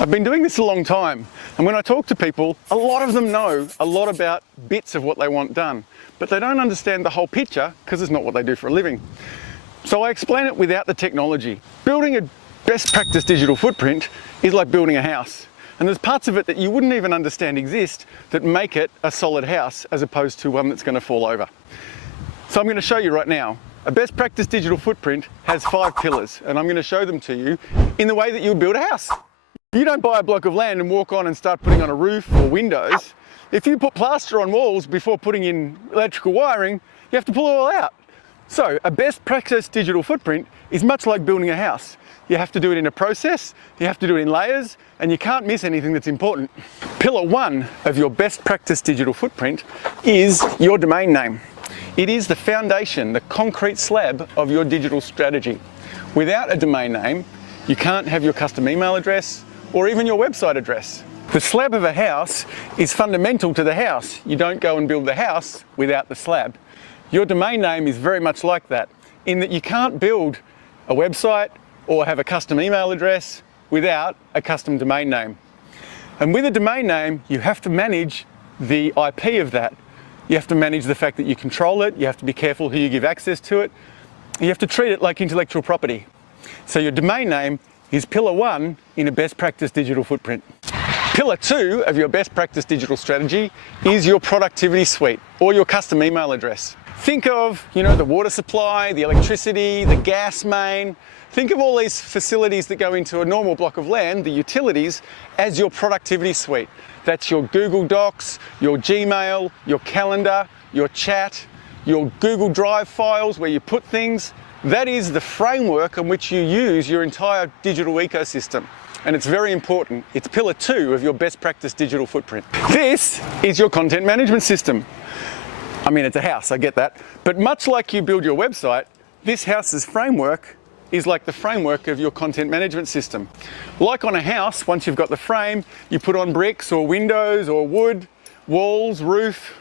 I've been doing this a long time, and when I talk to people, a lot of them know a lot about bits of what they want done, but they don't understand the whole picture because it's not what they do for a living. So I explain it without the technology. Building a best practice digital footprint is like building a house, and there's parts of it that you wouldn't even understand exist that make it a solid house as opposed to one that's going to fall over. So I'm going to show you right now. A best practice digital footprint has 5 pillars, and I'm going to show them to you in the way that you would build a house. You don't buy a block of land and walk on and start putting on a roof or windows. If you put plaster on walls before putting in electrical wiring, you have to pull it all out. So a best practice digital footprint is much like building a house. You have to do it in a process, you have to do it in layers, and you can't miss anything that's important. Pillar 1 of your best practice digital footprint is your domain name. It is the foundation, the concrete slab of your digital strategy. Without a domain name, you can't have your custom email address or even your website address. The slab of a house is fundamental to the house. You don't go and build the house without the slab. Your domain name is very much like that, in that you can't build a website or have a custom email address without a custom domain name. And with a domain name, you have to manage the IP of that. You have to manage the fact that you control it, you have to be careful who you give access to it, you have to treat it like intellectual property. So your domain name is pillar 1 in a best practice digital footprint. Pillar 2 of your best practice digital strategy is your productivity suite or your custom email address. Think of, the water supply, the electricity, the gas main. Think of all these facilities that go into a normal block of land, the utilities, as your productivity suite. That's your Google Docs, your Gmail, your calendar, your chat, your Google Drive files where you put things. That is the framework on which you use your entire digital ecosystem. And it's very important. It's pillar 2 of your best practice digital footprint. This is your content management system. I mean, it's a house, I get that. But much like you build your website, this house's framework is like the framework of your content management system. Like on a house, once you've got the frame, you put on bricks or windows or wood, walls, roof,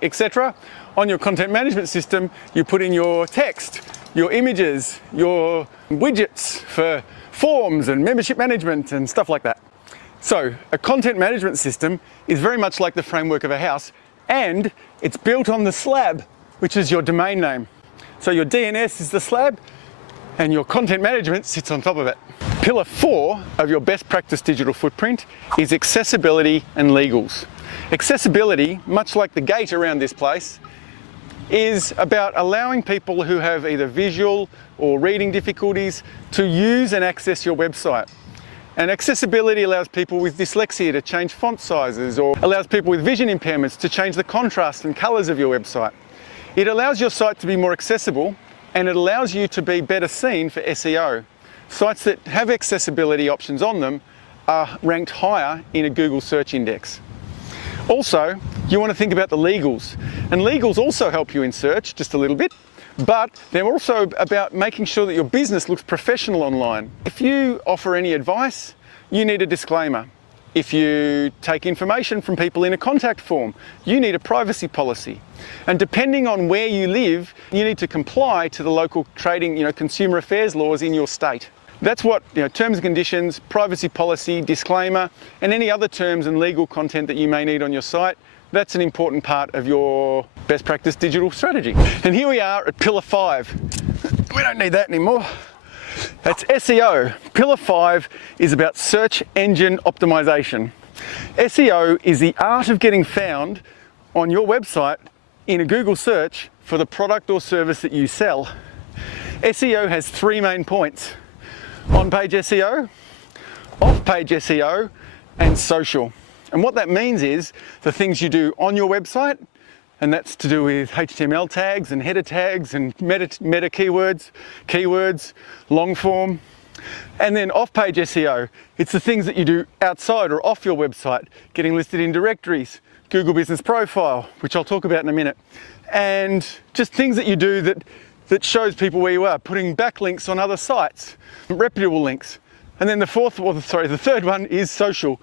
etc. On your content management system, you put in your text, your images, your widgets for forms and membership management and stuff like that. So a content management system is very much like the framework of a house, and it's built on the slab, which is your domain name. So your DNS is the slab, and your content management sits on top of it. Pillar 4 of your best practice digital footprint is accessibility and legals. Accessibility, much like the gate around this place, is about allowing people who have either visual or reading difficulties to use and access your website. And accessibility allows people with dyslexia to change font sizes, or allows people with vision impairments to change the contrast and colours of your website. It allows your site to be more accessible, and it allows you to be better seen for SEO. Sites that have accessibility options on them are ranked higher in a Google search index. Also, you want to think about the legals. And legals also help you in search, just a little bit, but they're also about making sure that your business looks professional online. If you offer any advice, you need a disclaimer. If you take information from people in a contact form, you need a privacy policy. And depending on where you live, you need to comply to the local trading, consumer affairs laws in your state. That's what, terms and conditions, privacy policy, disclaimer, and any other terms and legal content that you may need on your site, that's an important part of your best practice digital strategy. And here we are at pillar 5. We don't need that anymore. That's SEO. Pillar 5 is about search engine optimization. SEO is the art of getting found on your website in a Google search for the product or service that you sell. SEO has 3 main points: on-page SEO, off-page SEO, and social. And what that means is the things you do on your website, and that's to do with HTML tags and header tags and meta keywords, long form. And then off-page SEO, it's the things that you do outside or off your website, getting listed in directories, Google Business Profile, which I'll talk about in a minute, and just things that you do that shows people where you are, putting backlinks on other sites, reputable links. And then the third one is social.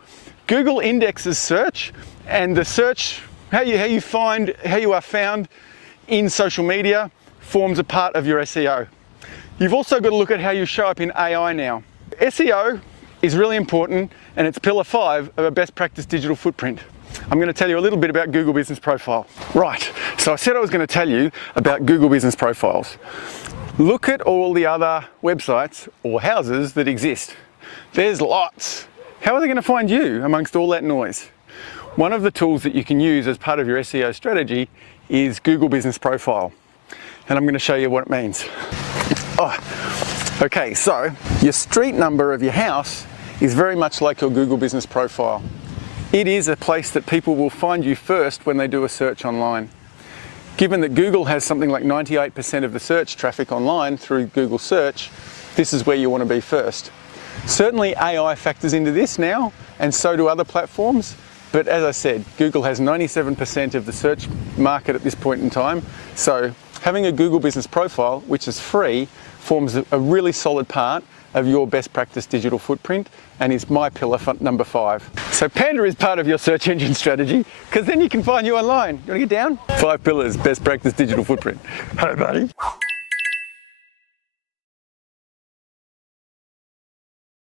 Google indexes search, and the search, how you are found in social media forms a part of your SEO. You've also got to look at how you show up in AI now. SEO is really important, and it's pillar 5 of a best practice digital footprint. I'm going to tell you a little bit about Google Business Profile. Right, so I said I was going to tell you about Google Business Profiles. Look at all the other websites or houses that exist. There's lots. How are they going to find you amongst all that noise? One of the tools that you can use as part of your SEO strategy is Google Business Profile. And I'm going to show you what it means. Okay, so your street number of your house is very much like your Google Business Profile. It is a place that people will find you first when they do a search online. Given that Google has something like 98% of the search traffic online through Google Search, this is where you want to be first. Certainly AI factors into this now, and so do other platforms, but as I said, Google has 97% of the search market at this point in time, so having a Google Business Profile, which is free, forms a really solid part of your best practice digital footprint and is my pillar number 5. So Panda is part of your search engine strategy, because then you can find you online. You want to get down? 5 pillars, best practice digital footprint. Hello, buddy.